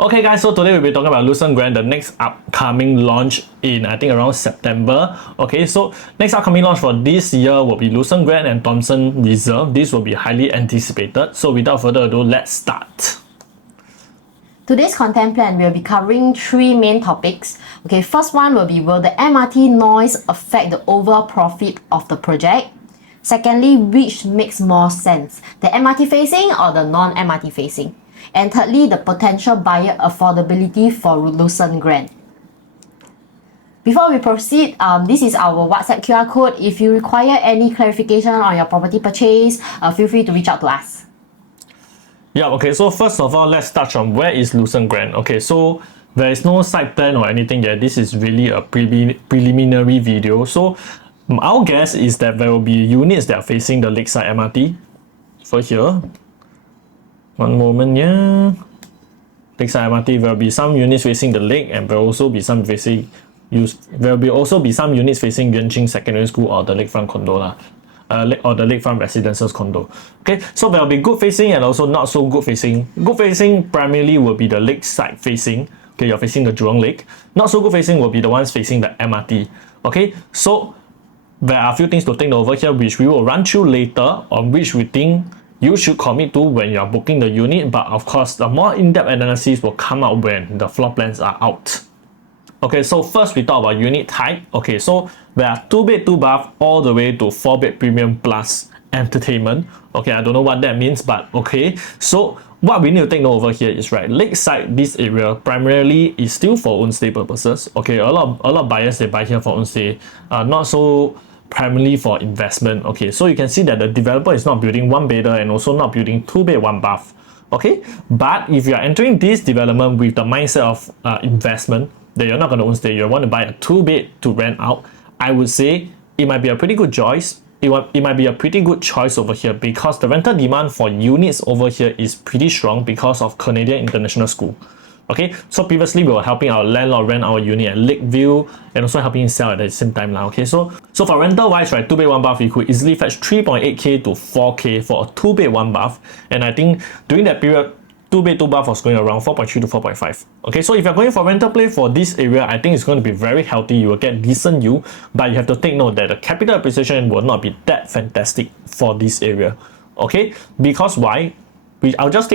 Okay guys, so today we'll be talking about Lucerne Grand, the next upcoming launch in I think around September. Okay, so next upcoming launch for this year will be Lucerne Grand and Thomson Reserve. This will be highly anticipated. So without further ado, let's start. Today's content plan will be covering three main topics. Okay, first one will be, will the MRT noise affect the overall profit of the project? Secondly, which makes more sense, the MRT facing or the non-MRT facing? And thirdly, the potential buyer affordability for Lucerne Grand. Before we proceed, this is our WhatsApp QR code. If you require any clarification on your property purchase, feel free to reach out to us. Yeah, okay, so first of all, let's touch on where is Lucerne Grand. Okay, so there is no site plan or anything yet. This is really a preliminary video. So our guess is that there will be units that are facing the lakeside MRT. For here, one moment, yeah. Lakeside MRT, there will be some units facing the lake, and there will also be some facing there will also be some units facing Yuanqing Secondary School or the lakefront condo or the lakefront residences condo. Okay, so there will be good facing and also not so good facing. Good facing primarily will be the lakeside facing. Okay, you're facing the Jurong Lake. Not so good facing will be the ones facing the MRT. Okay, so there are a few things to take note over here, which we will run through later, on which we think you should commit to when you're booking the unit. But of course, the more in-depth analysis will come out when the floor plans are out. Okay, so first we talk about unit type. Okay, so there are 2-bed, 2-bath all the way to 4-bed premium plus entertainment. Okay, I don't know what that means, but okay. So what we need to take note over here is, right, lakeside, this area primarily is still for own stay purposes. Okay, a lot of buyers, they buy here for own stay, not so primarily for investment. Okay, so you can see that the developer is not building 1-bedder and also not building 2-bed, 1-bath. Okay, but if you are entering this development with the mindset of investment, that you're not going to own stay, you want to buy a 2-bed to rent out, I would say it might be a pretty good choice. It might be a pretty good choice over here, because the rental demand for units over here is pretty strong because of Canadian International School. Okay, so previously we were helping our landlord rent our unit at Lakeview and also helping him sell at the same time now. Okay, so for rental wise, right, 2-bed 1-bath, you could easily fetch 3.8k to 4k for a 2-bed 1-bath, and I think during that period 2-bed 2-bath was going around 4.3 to 4.5. Okay, so if you're going for rental play for this area, I think it's going to be very healthy. You will get decent yield, but you have to take note that the capital appreciation will not be that fantastic for this area. Okay, because why? I'll just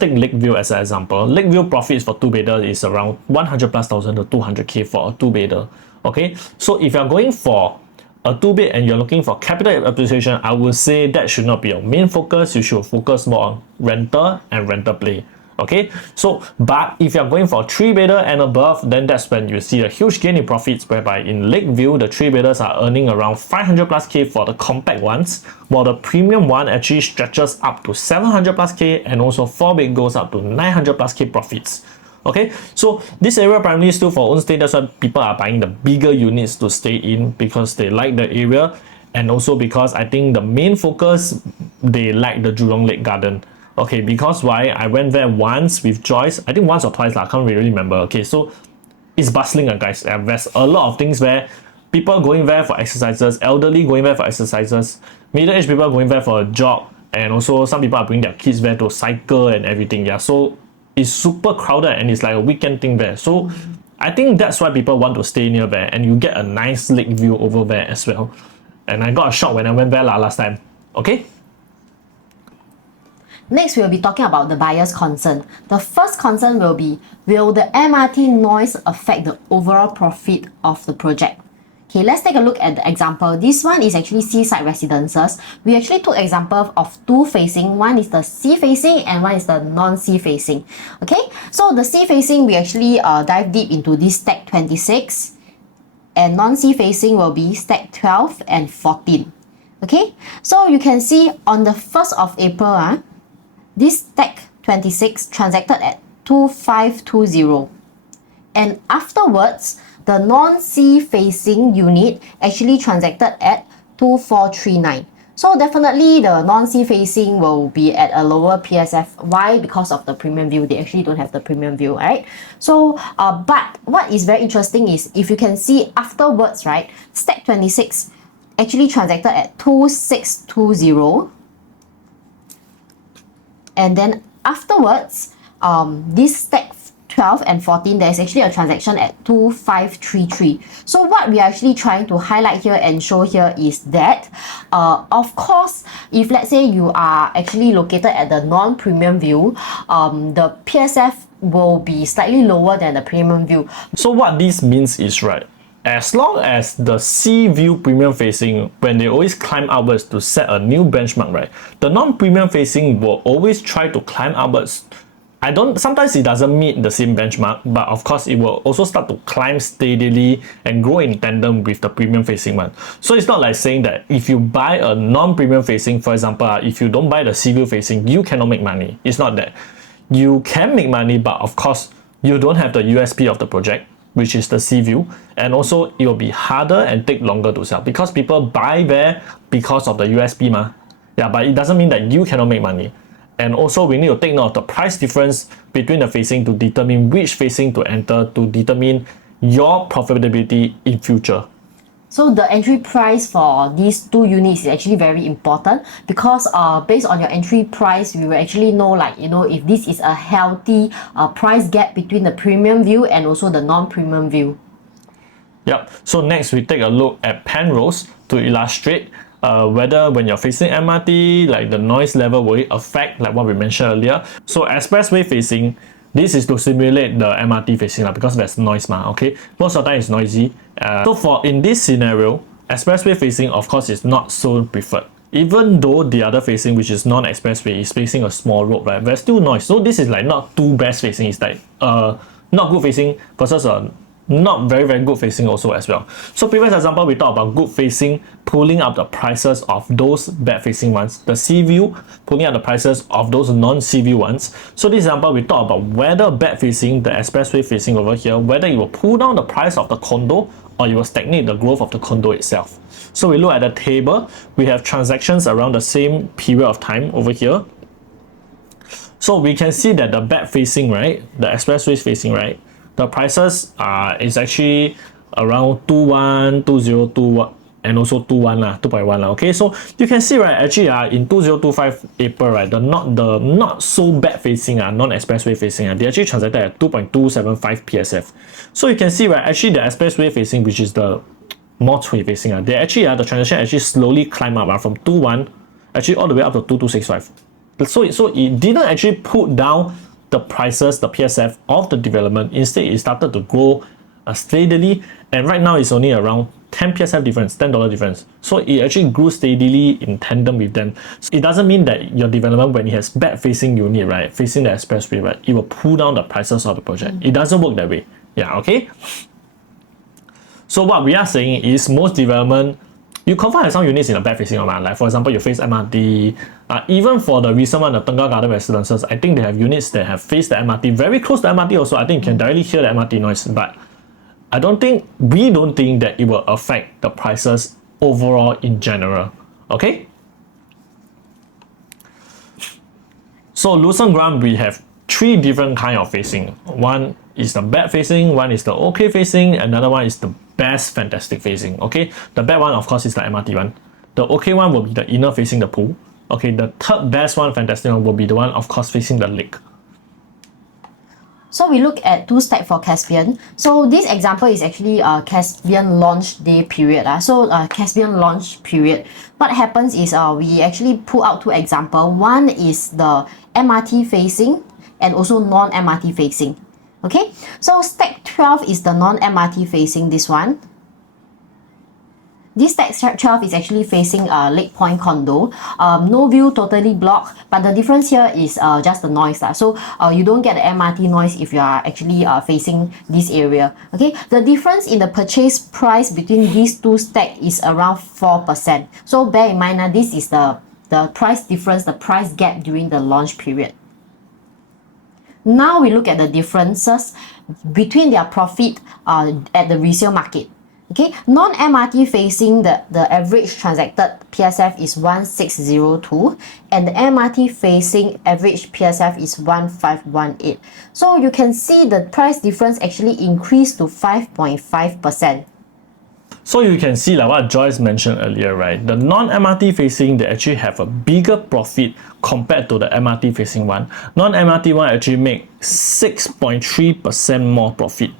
take Lakeview as an example. Lakeview profits for 2-bedder is around 100 plus thousand to 200k for a 2-bedder. Okay, so if you're going for a 2-bed and you're looking for capital appreciation, I would say that should not be your main focus. You should focus more on rental and rental play. Okay, so but if you're going for 3-bedder and above, then that's when you see a huge gain in profits, whereby in Lakeview the 3-bedders are earning around 500 plus k for the compact ones, while the premium one actually stretches up to 700 plus k, and also 4-bed goes up to 900 plus k profits. Okay, so this area primarily still for own stay. That's why people are buying the bigger units to stay in, because they like the area, and also because I think the main focus, they like the Jurong Lake Garden. Okay, because why? I went there once with Joyce, I think once or twice, I can't really remember. Okay, so it's bustling, guys. There's a lot of things where people going there for exercises, elderly going there for exercises, middle-aged people going there for a jog, and also some people are bringing their kids there to cycle and everything. Yeah, so it's super crowded and it's like a weekend thing there. So I think that's why people want to stay near there, and you get a nice lake view over there as well. And I got a shock when I went there last time. Okay. Next, we'll be talking about the buyer's concern. The first concern will be, will the MRT noise affect the overall profit of the project? Okay, let's take a look at the example. This one is actually seaside residences. We actually took example of 2 facing. One is the sea facing and one is the non-sea facing. Okay, so the sea facing, we actually dive deep into this stack 26, and non-sea facing will be stack 12 and 14. Okay, so you can see on the 1st of April, this stack 26 transacted at 2520, and afterwards the non-sea facing unit actually transacted at 2439. So definitely the non-sea facing will be at a lower PSF. Why? Because of the premium view. They actually don't have the premium view, right? So but what is very interesting is, if you can see afterwards, right, stack 26 actually transacted at 2620, and then afterwards this stack 12 and 14, there's actually a transaction at 2533. So what we are actually trying to highlight here and show here is that, of course, if let's say you are actually located at the non-premium view, the PSF will be slightly lower than the premium view. So what this means is, right, as long as the sea view premium facing, when they always climb upwards to set a new benchmark, right, the non-premium facing will always try to climb upwards. Sometimes it doesn't meet the same benchmark, but of course it will also start to climb steadily and grow in tandem with the premium facing one. So it's not like saying that if you buy a non-premium facing, for example, if you don't buy the sea view facing, you cannot make money. It's not that. You can make money, but of course you don't have the USP of the project, which is the sea view, and also it will be harder and take longer to sell because people buy there because of the USP ma. Yeah, but it doesn't mean that you cannot make money. And also we need to take note of the price difference between the facing to determine which facing to enter to determine your profitability in future. So the entry price for these two units is actually very important because based on your entry price, we will actually know, like, you know, if this is a healthy price gap between the premium view and also the non-premium view. Yep. So next we take a look at Penrose to illustrate whether when you're facing MRT, like the noise level will it affect, like what we mentioned earlier. So expressway facing, this is to simulate the MRT facing because there's noise ma, okay? Most of the time it's noisy. So in this scenario, expressway facing of course is not so preferred. Even though the other facing, which is non-expressway, is facing a small road, right? There's still noise. So this is like not too best facing. It's like not good facing versus a not very good facing also as well. So previous example we talked about good facing pulling up the prices of those bad facing ones, the sea view pulling up the prices of those non-sea view ones. So this example we talked about whether bad facing, the expressway facing over here, whether it will pull down the price of the condo or it will stagnate the growth of the condo itself. So we look at the table, we have transactions around the same period of time over here. So we can see that the bad facing, right, the expressway facing, right, the prices is actually around 21, 2021 and also 21 lah, 2.1 lah. Okay, so you can see, right, actually in 2025 April, right, the not so bad facing non-expressway facing they actually transacted at 2.275 PSF. So you can see, right, actually the expressway facing, which is the more cui facing they actually the transaction actually slowly climb up from 2.1 actually all the way up to 2.265. So it didn't actually put down the prices, the PSF of the development. Instead, it started to grow steadily, and right now it's only around 10 PSF difference, $10 difference. So it actually grew steadily in tandem with them. So it doesn't mean that your development, when it has bad facing unit, right, facing the expressway, right, it will pull down the prices of the project. It doesn't work that way. Yeah, okay. So what we are saying is most development, you confirm have some units in a bad facing one. Like for example, you face MRT. Even for the recent one, the Tengah Garden Residences, I think they have units that have faced the MRT, very close to MRT also. I think you can directly hear the MRT noise. But we don't think that it will affect the prices overall in general. Okay? So Lucerne Grand, we have three different kind of facing. One is the bad facing, one is the okay facing, another one is the best fantastic facing. Okay, the bad one of course is the MRT one. The okay one will be the inner facing the pool. Okay, the third best one, fantastic one, will be the one of course facing the lake. So we look at two stack for Caspian. So this example is actually a Caspian launch day period. So Caspian launch period, what happens is we actually pull out two examples. One is the MRT facing and also non-MRT facing. Okay, so stack 12 is the non-MRT facing, this one. This stack 12 is actually facing Lake Point Condo. No view, totally blocked, but the difference here is just the noise. So you don't get the MRT noise if you are actually facing this area. Okay, the difference in the purchase price between these two stacks is around 4%. So bear in mind this is the price difference, the price gap during the launch period. Now we look at the differences between their profit at the resale market. Okay, non-MRT facing, the average transacted PSF is 1602 and the MRT facing average PSF is 1518. So you can see the price difference actually increased to 5.5%. So you can see like what Joyce mentioned earlier, right? The non-MRT facing, they actually have a bigger profit compared to the MRT facing one. Non-MRT one actually make 6.3% more profit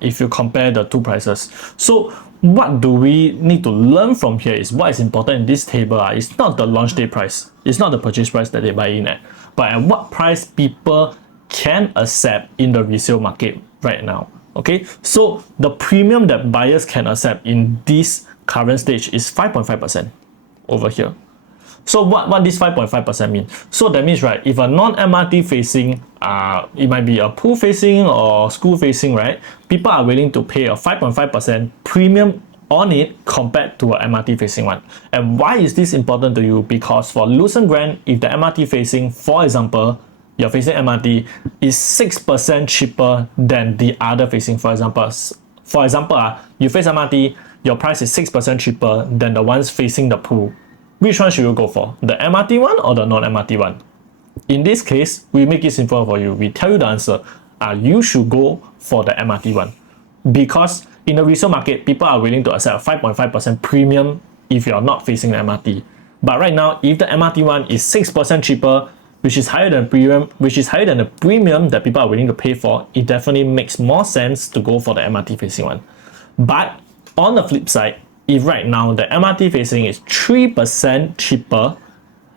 if you compare the two prices. So what do we need to learn from here is what is important in this table is not the launch day price, it's not the purchase price that they buy in at, but at what price people can accept in the resale market right now. Okay, so the premium that buyers can accept in this current stage is 5.5% over here. So what this 5.5% mean? So that means, right, if a non-MRT facing, it might be a pool facing or school facing, right, people are willing to pay a 5.5% premium on it compared to a MRT facing one. And why is this important to you? Because for Lucerne Grand, if the MRT facing, for example, you're facing MRT, is 6% cheaper than the other facing. For example, you face MRT, your price is 6% cheaper than the ones facing the pool. Which one should you go for? The MRT one or the non-MRT one? In this case, we make it simple for you. We tell you the answer. You should go for the MRT one. Because in the resale market, people are willing to accept a 5.5% premium if you're not facing the MRT. But right now, if the MRT one is 6% cheaper, which is higher than the premium that people are willing to pay for, it definitely makes more sense to go for the MRT facing one. But on the flip side, if right now the MRT facing is 3% cheaper,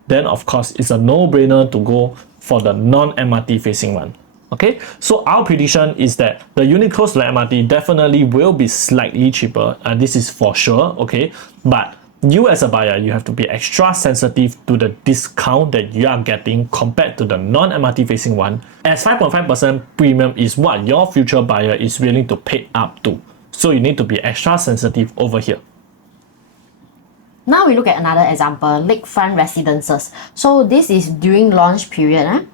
then of course it's a no-brainer to go for the non-MRT facing one. Okay, so our prediction is that the unit close to the MRT definitely will be slightly cheaper, and this is for sure. Okay, but you as a buyer, you have to be extra sensitive to the discount that you are getting compared to the non-MRT facing one, as 5.5% premium is what your future buyer is willing to pay up to. So you need to be extra sensitive over here. Now we look at another example, lakefront residences. So this is during launch period.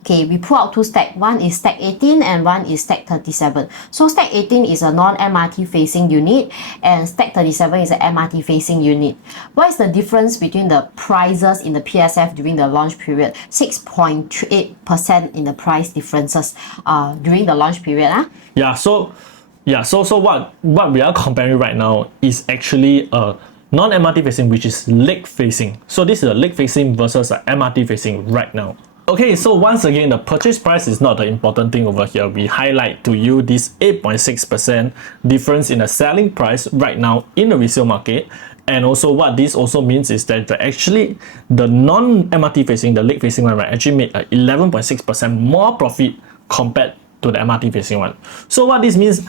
Okay, we pull out two stacks. One is stack 18 and one is stack 37. So stack 18 is a non-MRT facing unit and stack 37 is an MRT facing unit. What is the difference between the prices in the PSF during the launch period? 6.8% in the price differences during the launch period. So what we are comparing right now is actually a non-MRT facing, which is lake facing. So this is a lake facing versus a MRT facing right now. Okay, so once again, the purchase price is not the important thing over here. We highlight to you this 8.6% difference in the selling price right now in the resale market. And also what this also means is that actually the non-MRT facing, the lake facing one, right, actually made 11.6% more profit compared to the MRT facing one. So what this means,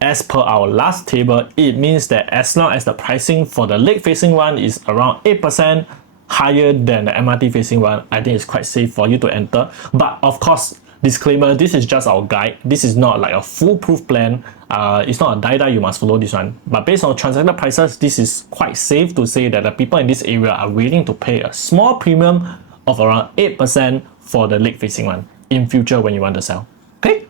as per our last table, it means that as long as the pricing for the lake facing one is around 8% higher than the MRT facing one, I think it's quite safe for you to enter. But of course, disclaimer, this is just our guide. This is not like a foolproof plan. It's not a die you must follow this one. But based on transacted prices, this is quite safe to say that the people in this area are willing to pay a small premium of around 8% for the lake facing one in future when you want to sell. Okay?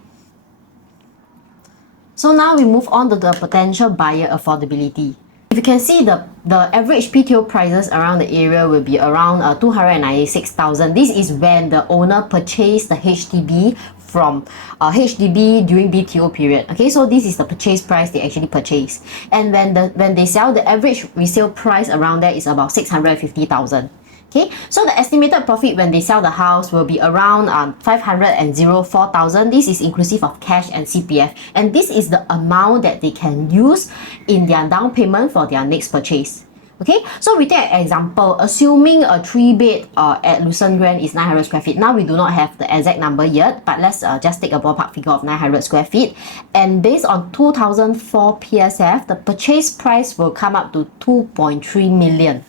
So now we move on to the potential buyer affordability. If you can see, the average PTO prices around the area will be around 296,000. This is when the owner purchased the HDB from HDB during BTO period. Okay, so this is the purchase price they actually purchase. And when they sell, the average resale price around there is about 650,000. Okay, so the estimated profit when they sell the house will be around 504,000. This is inclusive of cash and CPF, and this is the amount that they can use in their down payment for their next purchase. Okay, so we take an example, assuming a 3-bed at Lucerne Grand is 900 square feet. Now we do not have the exact number yet, but let's just take a ballpark figure of 900 square feet. And based on 2004 PSF, the purchase price will come up to 2.3 million.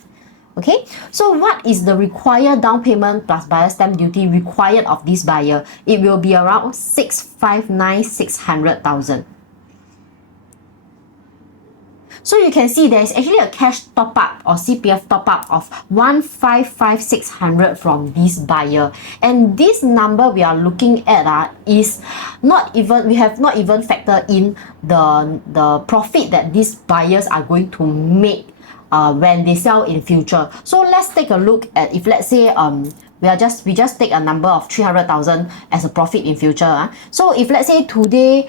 Okay, so what is the required down payment plus buyer stamp duty required of this buyer? It will be around 600,000. So you can see there is actually a cash top up or CPF top up of 155,600 from this buyer, and this number we are looking at is not even, we have not even factored in the profit that these buyers are going to make when they sell in future. So let's take a look at, if let's say we just take a number of 300,000 as a profit in future. So if let's say today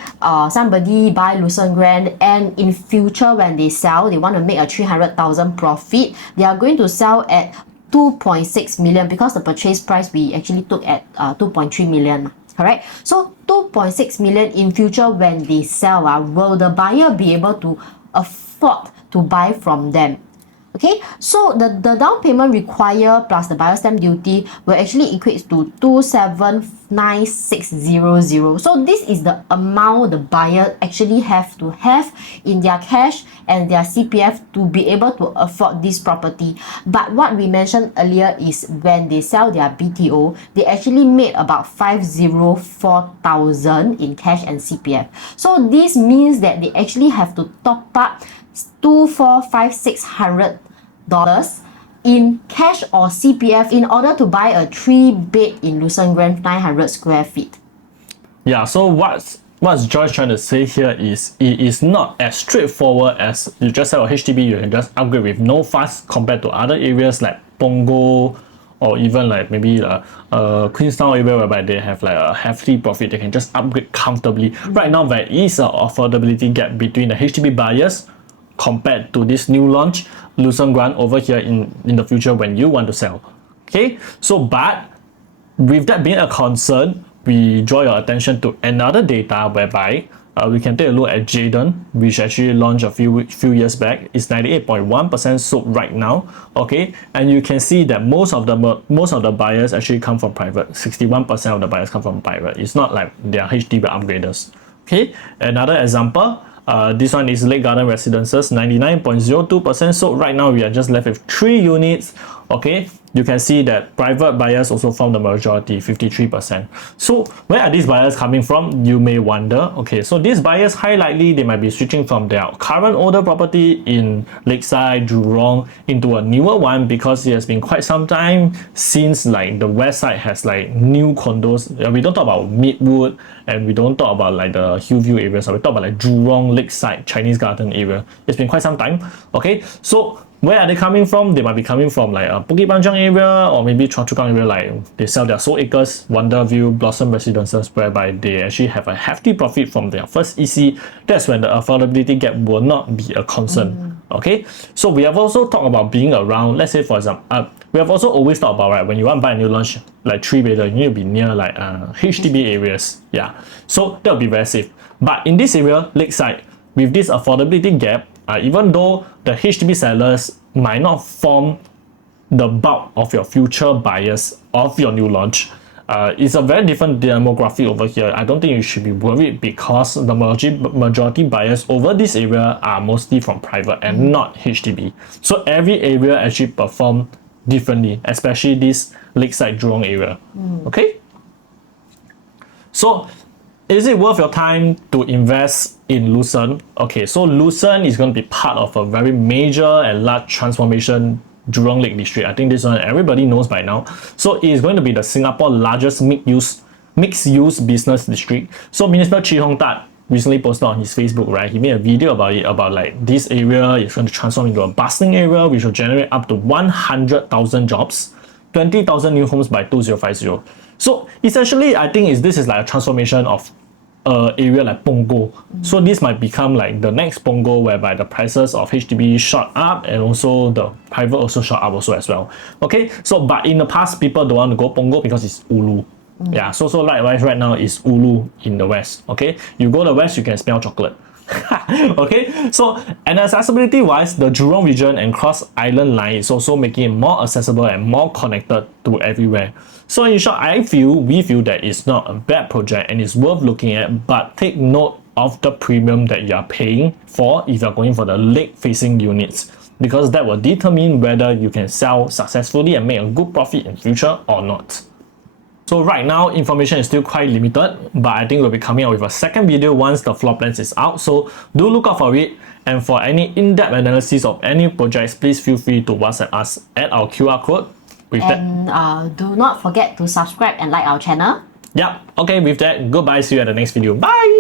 somebody buy Lucerne Grand and in future when they sell, they want to make a 300,000 profit, they are going to sell at 2.6 million because the purchase price we actually took at 2.3 million. Correct? So 2.6 million in future when they sell, will the buyer be able to afford to buy from them? Okay, so the down payment required plus the buyer stamp duty will actually equate to 279600. So this is the amount the buyer actually have to have in their cash and their CPF to be able to afford this property. But what we mentioned earlier is when they sell their BTO, they actually made about 504,000 in cash and CPF. So this means that they actually have to top up $2,456 in cash or CPF in order to buy a 3-bed in Lucerne Grand 900 square feet. Yeah, so what's Joyce trying to say here is it is not as straightforward as you just sell a HDB, you can just upgrade with no fuss compared to other areas like Punggol or even like maybe Queenstown area whereby they have like a hefty profit, they can just upgrade comfortably. Right now there is an affordability gap between the HDB buyers compared to this new launch Lucerne Grand over here in the future when you want to sell. Okay, so but with that being a concern, we draw your attention to another data whereby we can take a look at Jayden, which actually launched a few years back. It's 98.1% sold right now. Okay, and you can see that most of the buyers actually come from private. 61% of the buyers come from private. It's not like they are HDB upgraders. Okay, another example. This one is Lake Garden Residences, 99.02% sold. Right now we are just left with 3 units. Okay, you can see that private buyers also form the majority, 53%. So where are these buyers coming from? You may wonder. Okay, so these buyers, high likely they might be switching from their current older property in Lakeside, Jurong into a newer one because it has been quite some time since like the west side has like new condos. We don't talk about Midwood and we don't talk about like the Hillview areas. So we talk about like Jurong, Lakeside, Chinese Garden area. It's been quite some time. Okay, so where are they coming from? They might be coming from like a Bukit Panjang area or maybe Choa Chu Kang area, like they sell their Soul Acres, Wonderview, Blossom Residences, whereby they actually have a hefty profit from their first EC. That's when the affordability gap will not be a concern. Okay, so we have also talked about being around, let's say for example, we have also always talked about, right, when you want to buy a new launch like 3-bedder, you need to be near like HDB areas. Yeah, so that will be very safe. But in this area, Lakeside, with this affordability gap, even though the HDB sellers might not form the bulk of your future buyers of your new launch, it's a very different demographic over here. I don't think you should be worried because the majority buyers over this area are mostly from private and not HDB. So every area actually perform differently, especially this Lakeside Jurong area. Okay? So is it worth your time to invest in Lucerne? Okay, so Lucerne is going to be part of a very major and large transformation, Jurong Lake District. I think this one everybody knows by now. So it is going to be the Singapore largest mixed-use business district. So Minister Chee Hong Tat recently posted on his Facebook, right? He made a video about it, about like this area is going to transform into a bustling area which will generate up to 100,000 jobs, 20,000 new homes by 2050. So essentially, I think this is like a transformation of area like Punggol. So this might become like the next Punggol whereby the prices of HDB shot up and also the private also shot up also as well. Okay, so but in the past people don't want to go Punggol because it's ulu. Yeah, so likewise right now is ulu in the west. Okay, you go to the west you can smell chocolate. Okay, so and accessibility wise, the Jurong region and cross island line is also making it more accessible and more connected to everywhere. So in short, we feel that it's not a bad project and it's worth looking at, but take note of the premium that you are paying for if you're going for the lake facing units, because that will determine whether you can sell successfully and make a good profit in future or not. So right now, information is still quite limited, but I think we'll be coming out with a second video once the floor plans is out. So do look out for it. And for any in-depth analysis of any projects, please feel free to WhatsApp us at our QR code. With that, do not forget to subscribe and like our channel. Yep. Okay, with that, goodbye. See you at the next video. Bye.